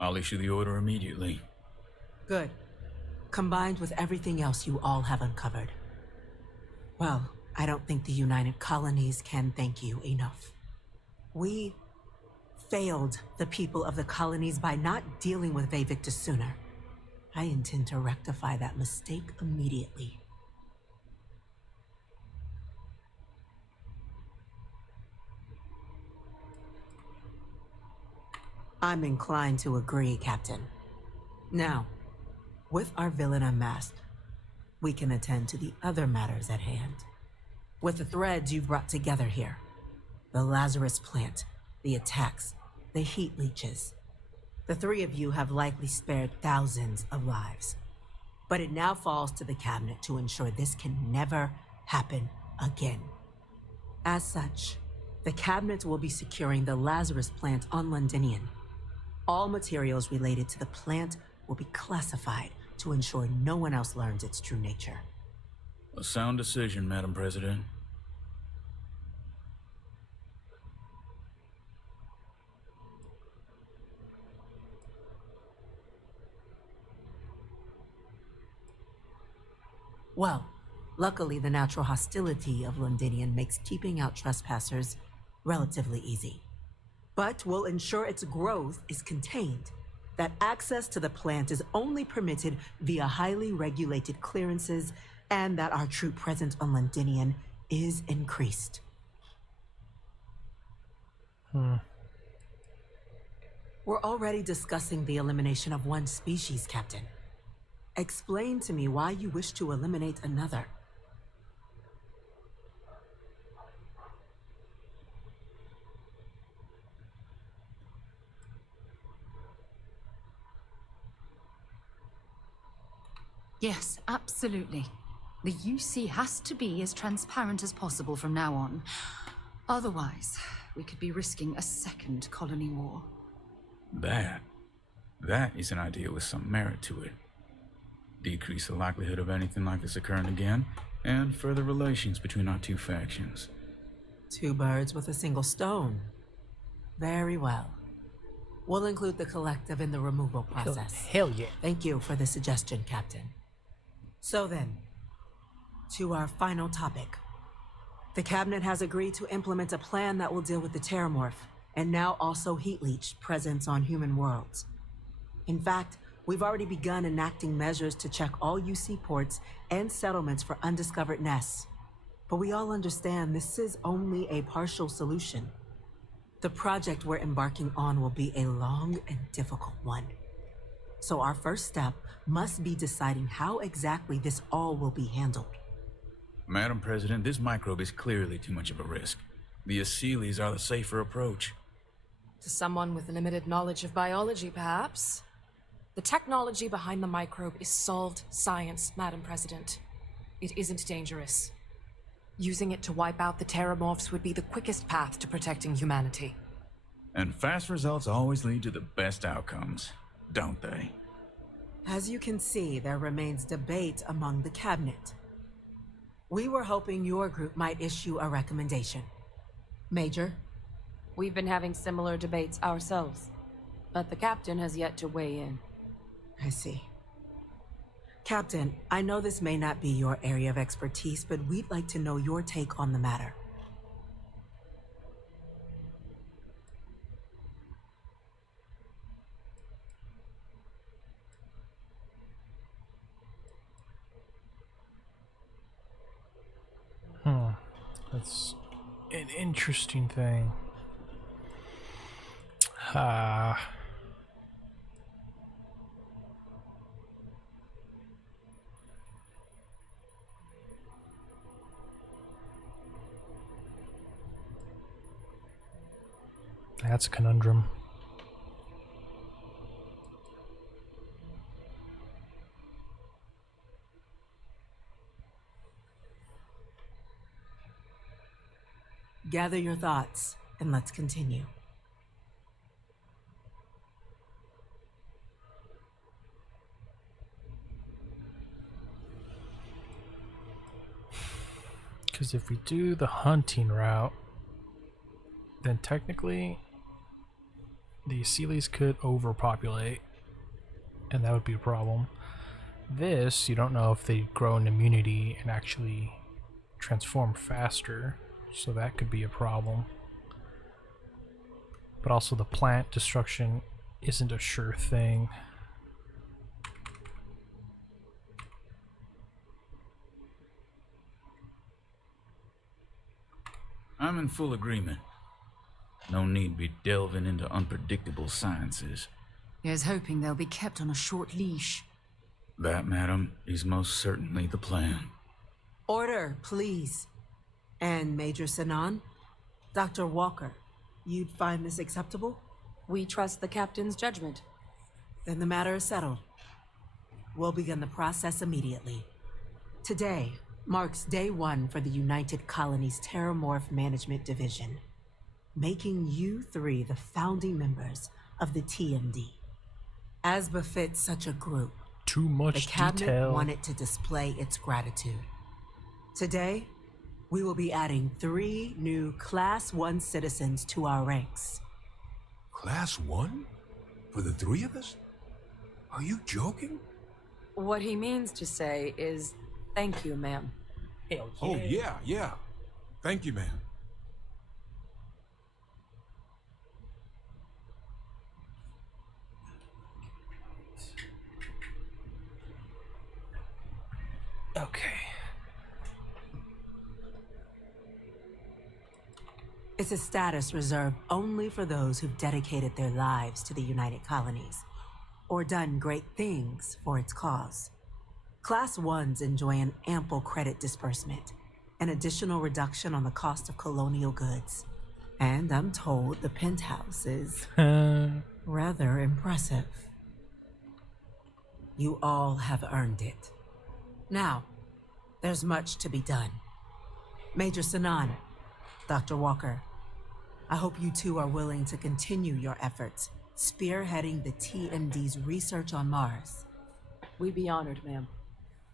I'll issue the order immediately. Good. Combined with everything else you all have uncovered. Well, I don't think the United Colonies can thank you enough. We failed the people of the colonies by not dealing with Vevictus sooner. I intend to rectify that mistake immediately. I'm inclined to agree, Captain. Now, with our villain unmasked, we can attend to the other matters at hand. With the threads you've brought together here, the Lazarus plant, the attacks, the heat leeches, the 3 of you have likely spared thousands of lives. But it now falls to the cabinet to ensure this can never happen again. As such, the cabinet will be securing the Lazarus plant on Londinian. All materials related to the plant will be classified to ensure no one else learns its true nature. A sound decision, Madam President. Well, luckily the natural hostility of Londinian makes keeping out trespassers relatively easy. But we'll ensure its growth is contained, that access to the plant is only permitted via highly regulated clearances, and that our troop presence on Londinian is increased. We're already discussing the elimination of one species, Captain. Explain to me why you wish to eliminate another. Yes, absolutely. The UC has to be as transparent as possible from now on. Otherwise, we could be risking a second colony war. That is an idea with some merit to it. Decrease the likelihood of anything like this occurring again, and further relations between our two factions. Two birds with a single stone. Very well. We'll include the collective in the removal process. Hell yeah. Thank you for the suggestion, Captain. So then, to our final topic. The Cabinet has agreed to implement a plan that will deal with the Terramorph, and now also Heat Leech presence on human worlds. In fact, we've already begun enacting measures to check all UC ports and settlements for undiscovered nests. But we all understand this is only a partial solution. The project we're embarking on will be a long and difficult one. So our first step must be deciding how exactly this all will be handled. Madam President, this microbe is clearly too much of a risk. The Aseles are the safer approach. To someone with limited knowledge of biology, perhaps. The technology behind the microbe is solved science, Madam President. It isn't dangerous. Using it to wipe out the Terramorphs would be the quickest path to protecting humanity. And fast results always lead to the best outcomes, don't they? As you can see, there remains debate among the Cabinet. We were hoping your group might issue a recommendation. Major? We've been having similar debates ourselves, but the Captain has yet to weigh in. I see. Captain, I know this may not be your area of expertise, but we'd like to know your take on the matter. That's an interesting thing. That's a conundrum. Gather your thoughts, and let's continue. Because if we do the hunting route, then technically the Aseles could overpopulate, and that would be a problem. This, you don't know if they grow an immunity and actually transform faster, so that could be a problem. But also the plant destruction isn't a sure thing. I'm in full agreement. No need be delving into unpredictable sciences. Here's hoping they'll be kept on a short leash. That, madam, is most certainly the plan. Order, please. And Major Sinan, Dr. Walker, you'd find this acceptable? We trust the Captain's judgment. Then the matter is settled. We'll begin the process immediately. Today marks day one for the United Colonies Terramorph Management Division, making you three the founding members of the TMD. As befits such a group, Too much the cabinet detail. wanted to display its gratitude. Today, we will be adding 3 new Class 1 citizens to our ranks. Class 1? For the 3 of us? Are you joking? What he means to say is, thank you, ma'am. Oh, yeah. Thank you, ma'am. Okay. It's a status reserved only for those who've dedicated their lives to the United Colonies, or done great things for its cause. Class 1s enjoy an ample credit disbursement, an additional reduction on the cost of colonial goods, and I'm told the penthouse is rather impressive. You all have earned it. Now, there's much to be done. Major Sanan, Dr. Walker, I hope you two are willing to continue your efforts, spearheading the TMD's research on Mars. We'd be honored, ma'am.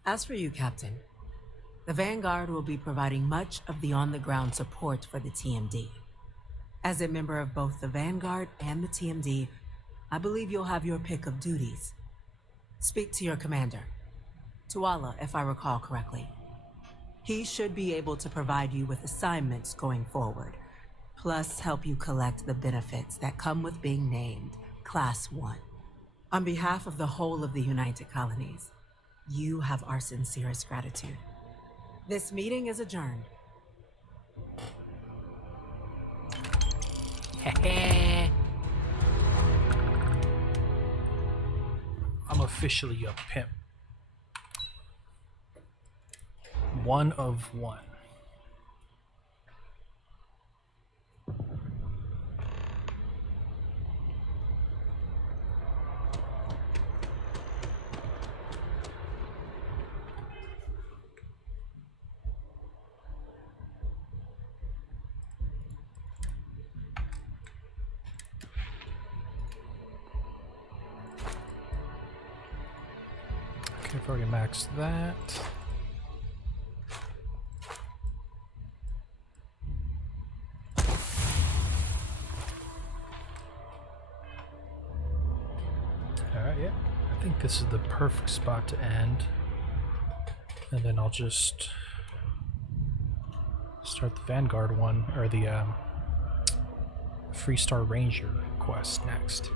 As for you, Captain, the Vanguard will be providing much of the on-the-ground support for the TMD. As a member of both the Vanguard and the TMD, I believe you'll have your pick of duties. Speak to your commander, Tuala, if I recall correctly. He should be able to provide you with assignments going forward, plus help you collect the benefits that come with being named Class 1. On behalf of the whole of the United Colonies, you have our sincerest gratitude. This meeting is adjourned. I'm officially a pimp. 1 of 1. Okay, I've already maxed that. Alright, yeah. I think this is the perfect spot to end. And then I'll just start the Vanguard one, or the Freestar Ranger quest next.